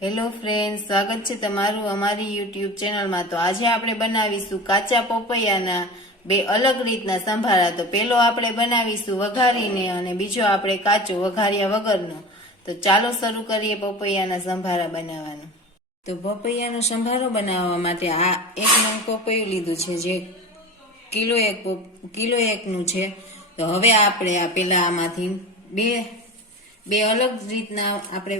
Hello friend, સ્વાગત છે તમારું અમારી યુટ્યુબ ચેનલમાં। તો આજે આપણે બનાવીશું કાચા પપૈયાના બે અલગ રીતના સંભારા। તો પેલો આપણે બનાવીશું વઘારીને અને બીજો આપણે કાચો વઘાર્યા વગરનો। તો ચાલો શરૂ કરીએ પપૈયાના સંભારા બનાવવાનું। તો પપૈયાનો સંભારો બનાવવા માટે આ એક નંગ પપૈયું લીધું છે, જે કિલો એકનું છે। તો હવે આપણે આ પેલા આમાંથી બે અલગ રીતના આપણે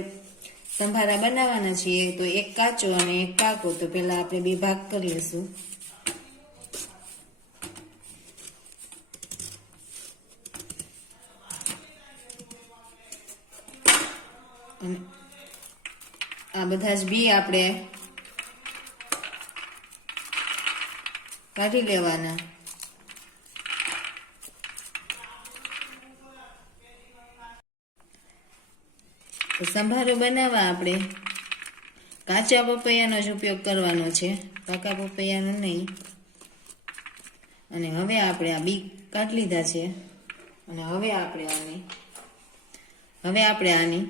સંભારા બનાવવાના છીએ। તો એક કાચો અને એક પાકો। તો પેલા આપણે બે ભાગ કરી લઈશું। અને આ બધા જ બી આપણે કાઢી લેવાના। તો સંભારો બનાવવા આપણે કાચા પપૈયાનો જ ઉપયોગ કરવાનો છે, પાકા પપૈયાનો નહીં। અને હવે આપણે આ બી કાઢી લીધા છે અને હવે આપણે આની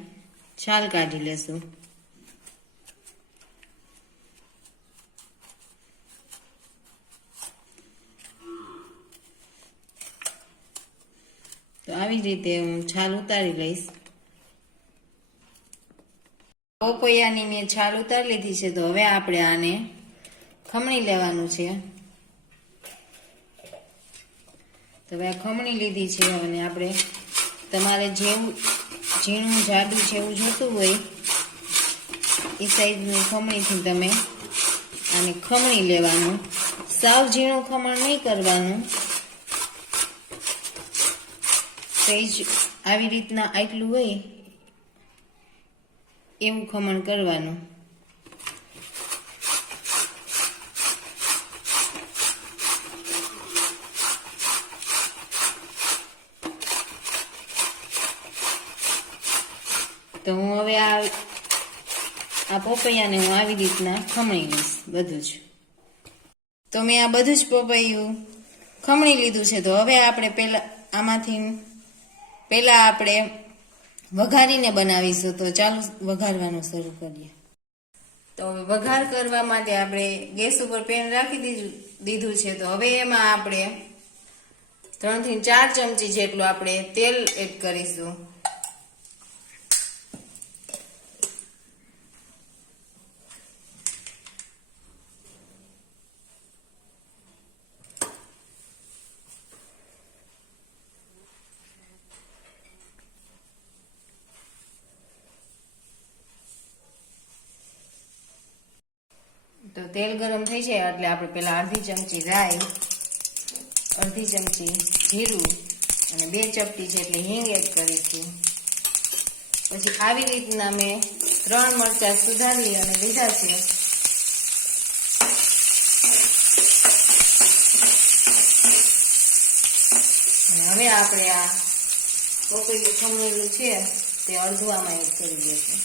છાલ કાઢી લેશું। તો આવી રીતે હું છાલ ઉતારી લઈશ। પપૈયાની મેં છાલ ઉતારી લીધી છે। તો હવે આપણે આને ખમણી લેવાનું છે। તો હવે આ ખમણી લીધી છે અને આપણે તમારે જેવું ઝીણું જાડું જેવું જોતું હોય એ સાઈઝની ખમણીથી તમે આને ખમણી લેવાનું। સાવ ઝીણું ખમણ નહીં કરવાનું, સહેજ આવી રીતના આટલું હોય એવું ખમણ કરવાનું। તો હું હવે આ પપૈયાને હું આવી રીતના ખમણી લઈશ બધું જ। તો મેં આ બધું જ પપૈયું ખમણી લીધું છે। તો હવે આપણે પેલા આપણે વઘારીને બનાવીશું। તો ચાલો વઘારવાનું શરૂ કરીએ। તો હવે વઘાર કરવા માટે આપણે ગેસ ઉપર પેન રાખી દીધું છે। તો હવે એમાં આપણે 3 થી 4 ચમચી જેટલું આપણે તેલ એડ કરીશું। તો તેલ ગરમ થઈ જાય એટલે આપણે પેલા અડધી ચમચી રાઈ, અડધી ચમચી જીરું અને 2 ચપટી જેટલી હિંગ એડ કરીશું। પછી આવી રીતના મેં 3 મરચાં સુધારી અને લીધા છે। અને હવે આપણે આ પપૈયું ખમણેલું છે તે અડધું આમાં એડ કરી દઈશું।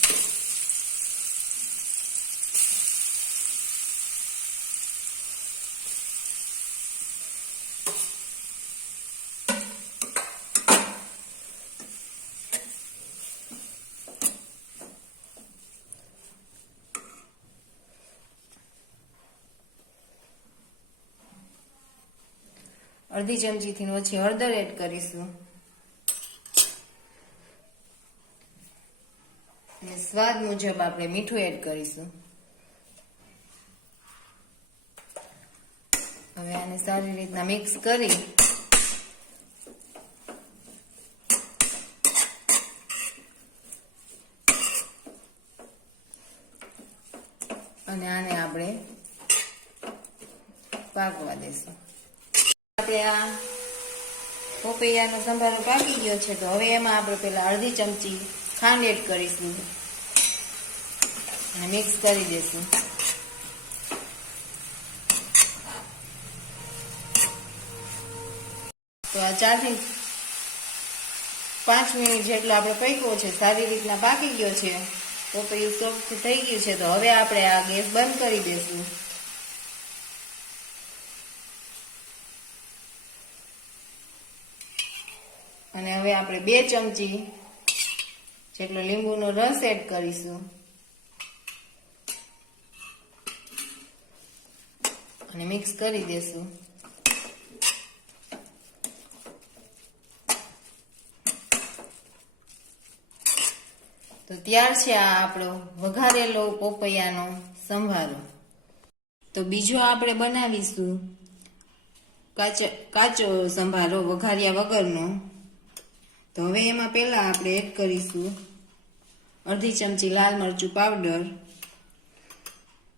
અડધી ચમચીથી ઓછી હળદર એડ કરીશું અને સ્વાદ મુજબ આપણે મીઠું એડ કરીશું। હવે આને સારી રીતના મિક્સ કરી અને આને આપણે પાકવા દેશું। આપણે આ પપૈયાનો સંભારો પાકી ગયો છે। તો હવે એમાં આપણે પેલા અડધી ચમચી ખાંડ એડ કરીશું અને મિક્સ કરી દઈશું। તો આ 4 થી 5 મિનિટ જેટલો આપણે પાક્યો છે, સારી રીતના પાકી ગયો છે, પપૈયું સોફ્ટ થઈ ગયું છે। તો હવે આપણે આ ગેસ બંધ કરી દઈશું। અને હવે આપણે 2 ચમચી જેટલો લીંબુનો રસ એડ કરીશું। અને મિક્સ કરી દેશું. તો ત્યાર છે આ આપણો વઘારેલો પોપૈયાનો સંભારો. તો બીજો આપણે બનાવીશું કાચો સંભારો વઘાર્યા વગરનો. તો હવે એમાં પહેલા આપણે એડ કરીશું અડધી ચમચી લાલ મરચું પાવડર,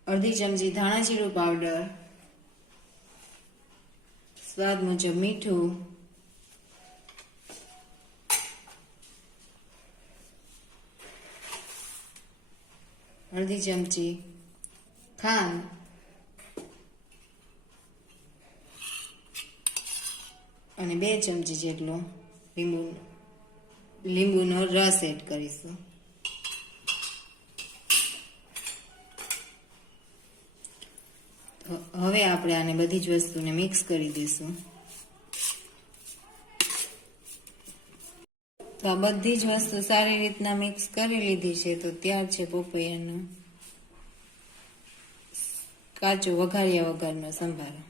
અડધી ચમચી ધાણા જીરું પાવડર, સ્વાદ મુજબ મીઠું, અડધી ચમચી ખાંડ અને 2 ચમચી જેટલો લીંબુનો રસ એડ કરીશું. હવે આપણે આને બધી જ વસ્તુને મિક્સ કરી દઈશું. તો આ બધી જ વસ્તુ સારી રીતના મિક્સ કરી લીધી છે. તો ત્યાર છે પોપૈયાનો કાચો વઘાર્યા વગરનો સંભારો.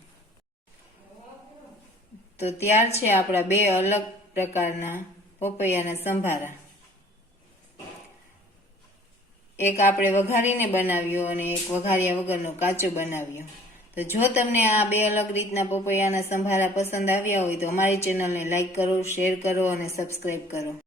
તો ત્યાર છે આપણા 2 અલગ પ્રકારના પોપૈયાના સંભારા. એક આપણે વઘારીને બનાવ્યો અને એક વઘાર્યા વગરનો કાચો બનાવ્યો. તો જો તમને આ 2 અલગ રીતના પોપૈયાના સંભારા પસંદ આવ્યા હોય તો અમારી ચેનલને લાઈક કરો, શેર કરો અને સબસ્ક્રાઈબ કરો.